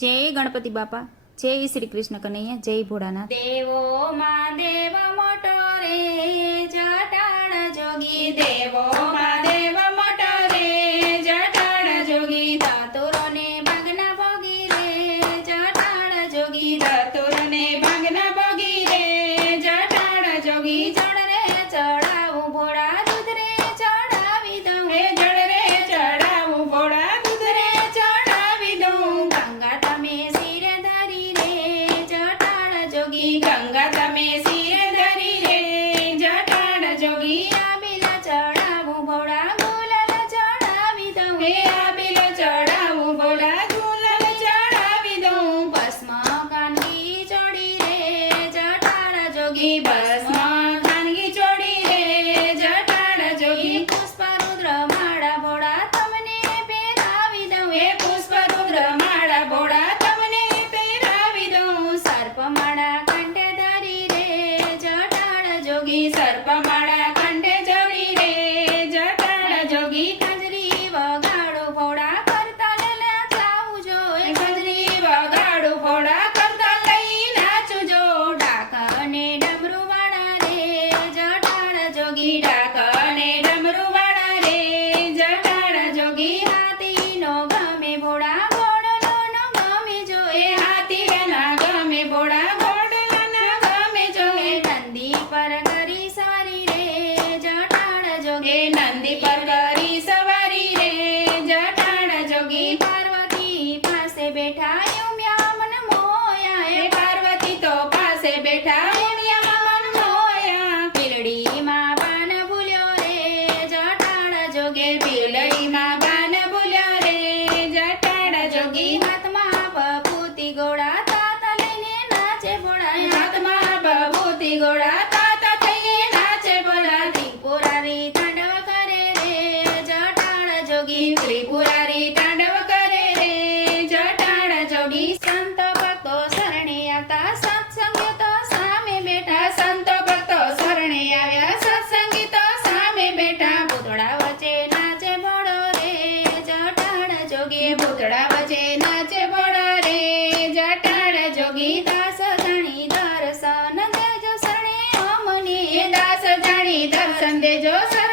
જય ગણપતિ બાપા, જય શ્રી કૃષ્ણ કનૈયા, જય ભોળાનાથ। દેવો માં દેવ મોટો રે જટાણ જોગી, દેવો માં દેવ મોટો રે જટાણ જોગી, દાતુરો ને ભાગના ભોગી રે જટાણ જોગી, દાતુરો ને ભાગના ભોગી રે જટાણ જોગી, જળ રે ચડાવું ભોળા દૂધ રે ચડાવી દઉં, હે જળ રે ચડાવું ભોળા દૂધ રે ચડાવી દઉં, ગંગા તમે શિરે ધરી રે જટાણ જોગી, ગંગા તમે શિરે ધરી રે જટાણ જોગી, આબિલ ચડાવું ભોળા ગુલાલ ચડાવી દઉં, હે આબિલ ચડાવું ભોળા ગુલાલ ચડાવી દઉં, ભસ્મ ખાનગી ચોડી રે જટાણ જોગી, ભસ્મ ખાનગી ચોડી રે જટાણ જોગી, પુષ્પ રુદ્ર માળા ભોળા તમને પહેરાવી દઉં, હે પુષ્પ રુદ્ર માળા ભોળા તમને પહેરાવી દઉં, સર્પ માળા કંઠે ધરી રે જટાણ જોગી, સર્પ માળા કંઠે ધરી રે જટાણ જોગી, ખંજરી વગાડો ભોળા કરતાલ નાચાવું જો, હે ખંજરી વગાડો ભોળા કરતાલ લઈ નાચું જો, ડાક અને ડમરૂ વાળા રે જટાણ જોગી, ડાક અને ડમરૂ વાળા રે જટાણ જોગી, હાથીનો ગમે ભોળા ઘોડલો નો ગમે જો, એ હાથીના ગમે ભોળા ઘોડલા ના ગમે જો, એ નંદી પર કરી સવારી રે જટાણ જોગી, નંદી પર કરી સવારી રે જટાણ જોગી, પાર્વતી પાસે બેઠા ઉમિયા મન મોયા, એ પાર્વતી તો પાસે બેઠા ઉમિયા મન મોયા, પીલડીમાં બાન ભૂલ્યો રે જટાણ જોગે, પીલડીમાં બાન ભૂલ્યો રે જટાણ જોગી, હાથમાં બભૂતિ ગોળા તાતા લઈને નાચે ભોળા, હાથમાં બભૂતિ ગોળા તાતા થઈને નાચે ભોળા, ત્રિપુરારી તાંડવ કરે રે જટાણ જોગી, ત્રિપુરારી તાંડવ કરે રે જટાણ જોગી, સંત ભક્તો શરણે આવતા સત્સંગી તો સામે બેઠા, સંત ભક્તો શરણે આવ્યા સત્સંગી તો સામે બેઠા, ભૂતળા વચ્ચે નાચે ભોળો રે જટાણ જોગી, ભૂતળા વચ્ચે નાચે ભોળો રે જટાણ જોગી, દાસ જાણી દર્શન દેજો શરણે અમને, દાસ જાણી દર્શન દેજો શરણે